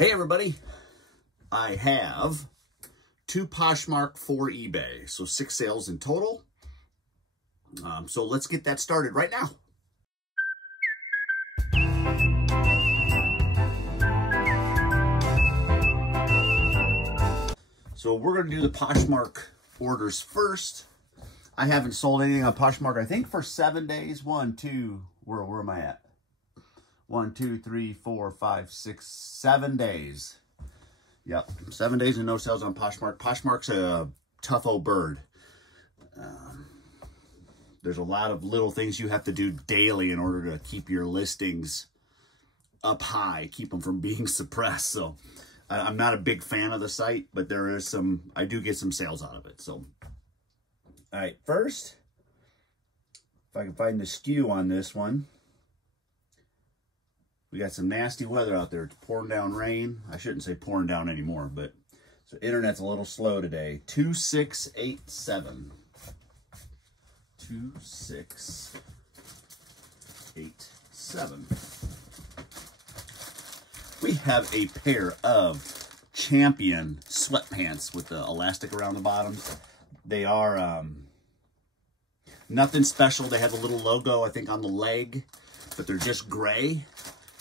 Hey everybody, I have 2 Poshmark for eBay, so 6 sales in total. So let's get that started right now. So we're going to do the Poshmark orders first. I haven't sold anything on Poshmark, I think, for 7 days. 1, 2, where am I at? 1, 2, 3, 4, 5, 6, 7 days. Yep, 7 days and no sales on Poshmark. Poshmark's a tough old bird. There's a lot of little things you have to do daily in order to keep your listings up high, keep them from being suppressed. So I'm not a big fan of the site, but there is some, I do get some sales out of it. So, all right, first, if I can find the SKU on this one. We got some nasty weather out there. It's pouring down rain. I shouldn't say pouring down anymore, but so internet's a little slow today. 2687. 2687. We have a pair of Champion sweatpants with the elastic around the bottoms. They are nothing special. They have a little logo, I think, on the leg, but they're just gray.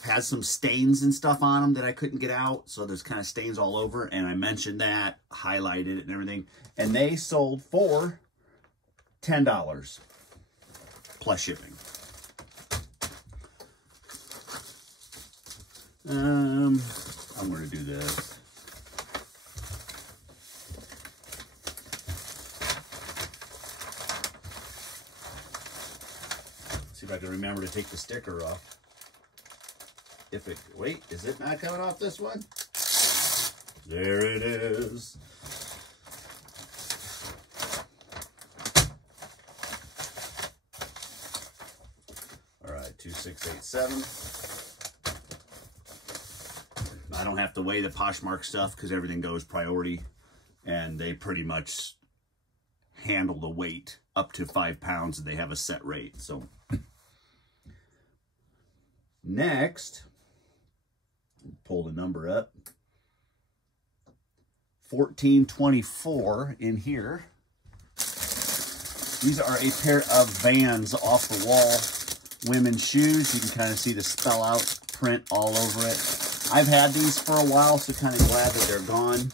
Has some stains and stuff on them that I couldn't get out, so there's kind of stains all over, and I mentioned that, highlighted it and everything, and they sold for $10 plus shipping. I'm going to do this. See if I can remember to take the sticker off. If it, wait, is it not coming off this one? There it is. All right, 2687. I don't have to weigh the Poshmark stuff because everything goes priority, and they pretty much handle the weight up to 5 pounds, and they have a set rate. So next, pull the number up. 1424 in here. These are a pair of Vans off the wall women's shoes. You can kind of see the spell out print all over it. I've had these for a while, so kind of glad that they're gone.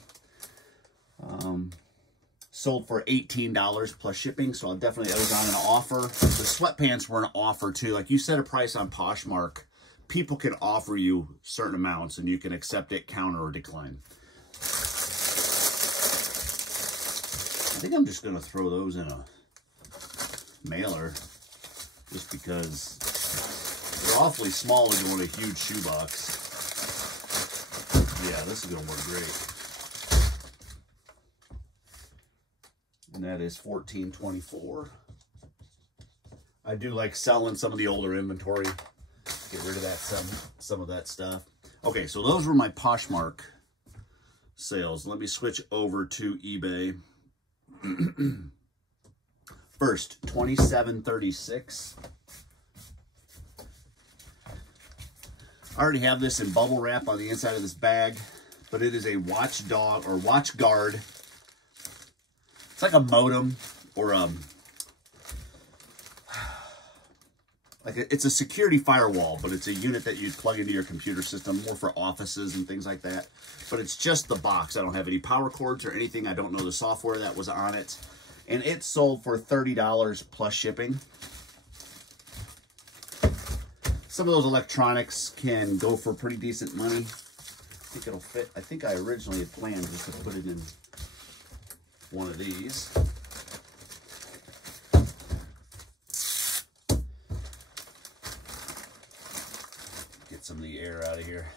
Sold for $18 plus shipping, so I'll definitely, it was on an offer. The sweatpants were an offer too. Like, you set a price on Poshmark, people can offer you certain amounts and you can accept it, counter, or decline. I think I'm just going to throw those in a mailer just because they're awfully small to go in a huge shoebox. Yeah, this is going to work great. And that is $14.24. I do like selling some of the older inventory. Get rid of that, some of that stuff. Okay, so those were my Poshmark sales. Let me switch over to eBay. First, $27.36. I already have this in bubble wrap on the inside of this bag, but it is a watchdog or watch guard. It's like a modem or it's a security firewall, but it's a unit that you'd plug into your computer system, more for offices and things like that. But it's just the box. I don't have any power cords or anything. I don't know the software that was on it. And it sold for $30 plus shipping. Some of those electronics can go for pretty decent money. I think it'll fit. I think I originally had planned just to put it in one of these. Get some of the air out of here.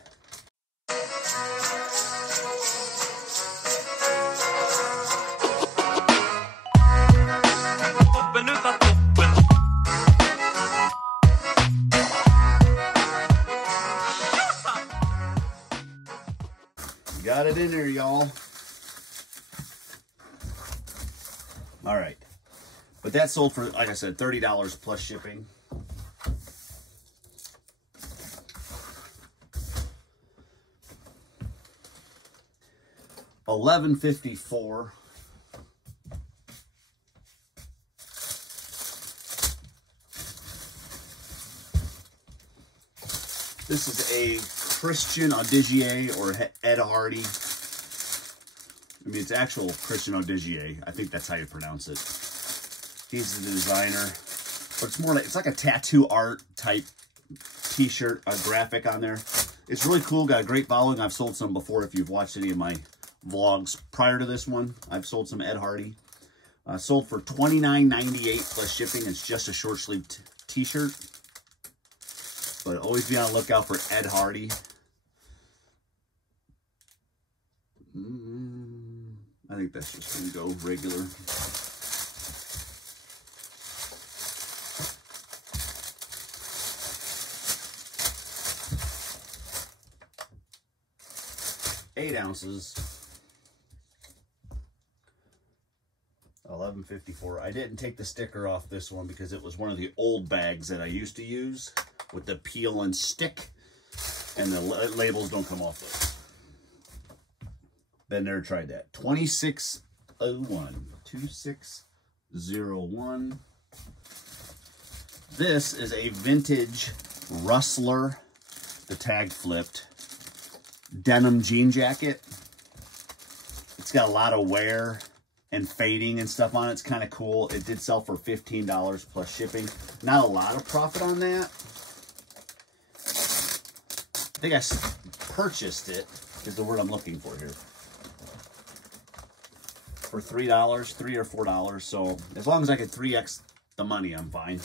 Got it in there, y'all. All right. But that sold for, like I said, $30 plus shipping. $11.54. This is a Christian Audigier or Ed Hardy. I mean, it's actual Christian Audigier. I think that's how you pronounce it. He's the designer. But it's more like, it's like a tattoo art type t-shirt, a graphic on there. It's really cool. Got a great following. I've sold some before. If you've watched any of my vlogs prior to this one, I've sold some Ed Hardy. Sold for $29.98 plus shipping. It's just a short sleeved t-shirt. But always be on the lookout for Ed Hardy. I think that's just going to go regular. Eight ounces. $11.54. I didn't take the sticker off this one because it was one of the old bags that I used to use with the peel and stick, and the labels don't come off those. Been there, tried that. 2601. 2601. This is a vintage Rustler, the tag flipped, denim jean jacket. It's got a lot of wear and fading and stuff on it. It's kind of cool. It did sell for $15 plus shipping. Not a lot of profit on that. I think I purchased it, is the word I'm looking for here, for $3, $3 or $4. So as long as I get 3x the money, I'm fine.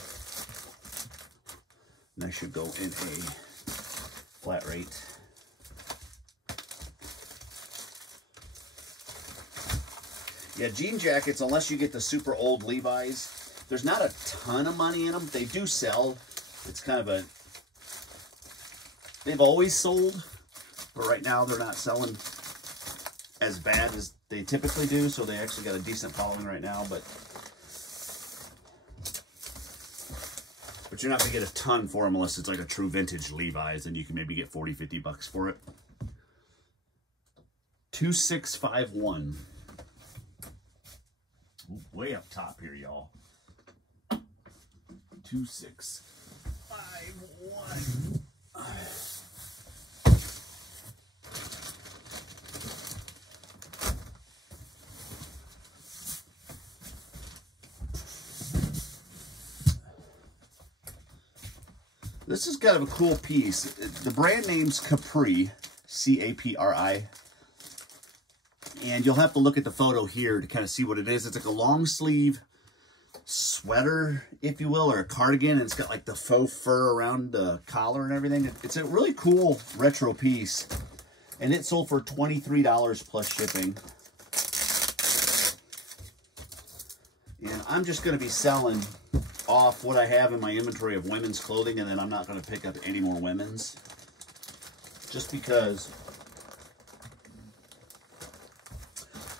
And I should go in a flat rate. Yeah, jean jackets, unless you get the super old Levi's, there's not a ton of money in them. They do sell. It's kind of a, they've always sold, but right now they're not selling as bad as they typically do, so they actually got a decent following right now, but you're not going to get a ton for them unless it's like a true vintage Levi's, and you can maybe get 40, 50 bucks for it. 2651. Way up top here, y'all. 2651. This is kind of a cool piece. The brand name's Capri, C-A-P-R-I. And you'll have to look at the photo here to kind of see what it is. It's like a long sleeve sweater, if you will, or a cardigan. And it's got like the faux fur around the collar and everything. It's a really cool retro piece. And it sold for $23 plus shipping. And I'm just going to be selling off what I have in my inventory of women's clothing, and then I'm not going to pick up any more women's. Just because,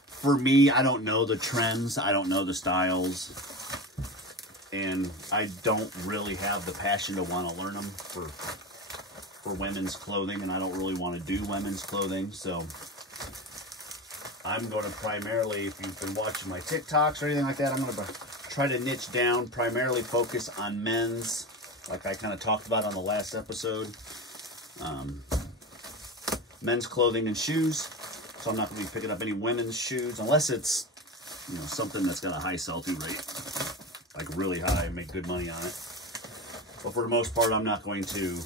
for me, I don't know the trends, I don't know the styles, and I don't really have the passion to want to learn them for women's clothing, and I don't really want to do women's clothing, so I'm going to primarily, if you've been watching my TikToks or anything like that, I'm going to try to niche down, primarily focus on men's, like I kind of talked about on the last episode. Men's clothing and shoes. So I'm not going to be picking up any women's shoes, unless it's, you know, something that's got a high sell-through rate, like really high, and make good money on it. But for the most part, I'm not going to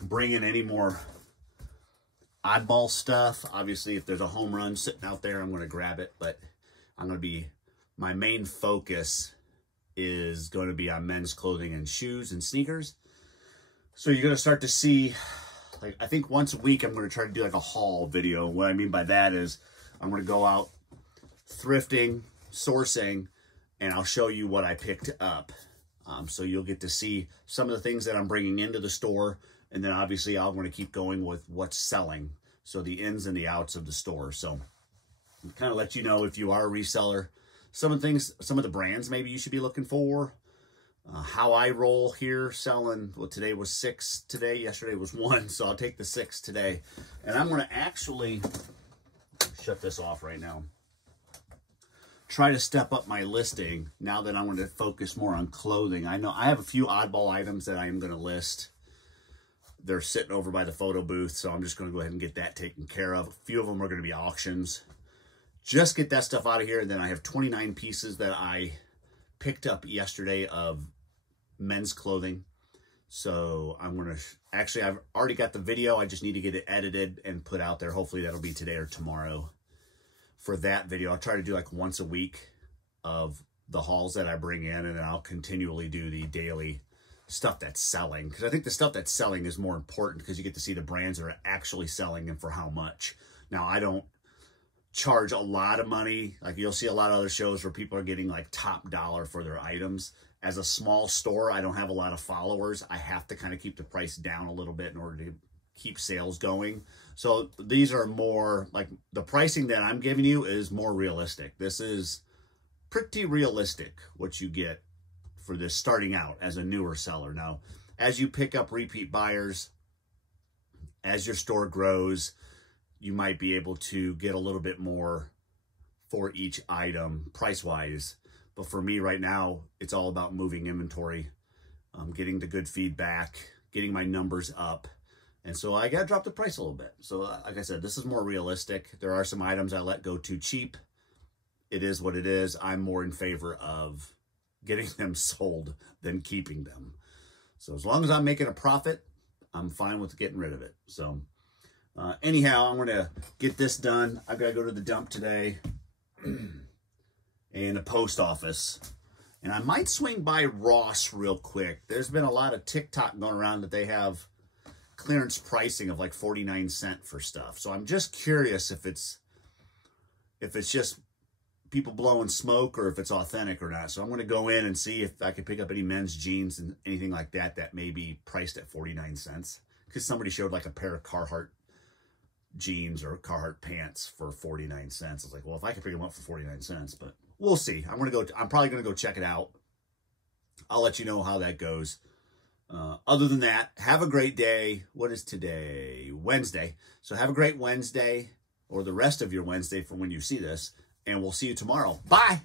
bring in any more oddball stuff. Obviously, if there's a home run sitting out there, I'm going to grab it, but I'm going to be, my main focus is going to be on men's clothing and shoes and sneakers. So you're going to start to see, like, I think once a week I'm going to try to do like a haul video. What I mean by that is I'm going to go out thrifting, sourcing, and I'll show you what I picked up. So you'll get to see some of the things that I'm bringing into the store, and then obviously I'm going to keep going with what's selling. So the ins and the outs of the store. So kind of let you know, if you are a reseller, some of the things, some of the brands maybe you should be looking for. How I roll here selling, well, today was 6 today, yesterday was 1, so I'll take the 6 today. And I'm going to actually shut this off right now. Try to step up my listing now that I'm going to focus more on clothing. I know I have a few oddball items that I am going to list. They're sitting over by the photo booth, so I'm just going to go ahead and get that taken care of. A few of them are going to be auctions. Just get that stuff out of here. And then I have 29 pieces that I picked up yesterday of men's clothing. So I'm going to, actually, I've already got the video. I just need to get it edited and put out there. Hopefully that'll be today or tomorrow. For that video, I'll try to do like once a week of the hauls that I bring in, and then I'll continually do the daily stuff that's selling. Because I think the stuff that's selling is more important because you get to see the brands that are actually selling and for how much. Now, I don't charge a lot of money. Like you'll see a lot of other shows where people are getting like top dollar for their items. As a small store, I don't have a lot of followers. I have to kind of keep the price down a little bit in order to keep sales going. So these are more like the pricing that I'm giving you is more realistic. This is pretty realistic what you get for this starting out as a newer seller. Now, as you pick up repeat buyers, as your store grows, you might be able to get a little bit more for each item price-wise. But for me right now, it's all about moving inventory, getting the good feedback, getting my numbers up. And so I got to drop the price a little bit. So like I said, this is more realistic. There are some items I let go too cheap. It is what it is. I'm more in favor of getting them sold than keeping them. So as long as I'm making a profit, I'm fine with getting rid of it. So anyhow, I'm going to get this done. I've got to go to the dump today and the post office. And I might swing by Ross real quick. There's been a lot of TikTok going around that they have clearance pricing of like 49 cents for stuff. So I'm just curious if it's just people blowing smoke or if it's authentic or not. So I'm going to go in and see if I can pick up any men's jeans and anything like that that may be priced at 49 cents. Because somebody showed like a pair of Carhartt jeans or Carhartt pants for 49 cents. I was like, well, if I could pick them up for 49 cents, but we'll see. I'm probably going to go check it out. I'll let you know how that goes. Other than that, have a great day. What is today? Wednesday. So have a great Wednesday or the rest of your Wednesday from when you see this, and we'll see you tomorrow. Bye.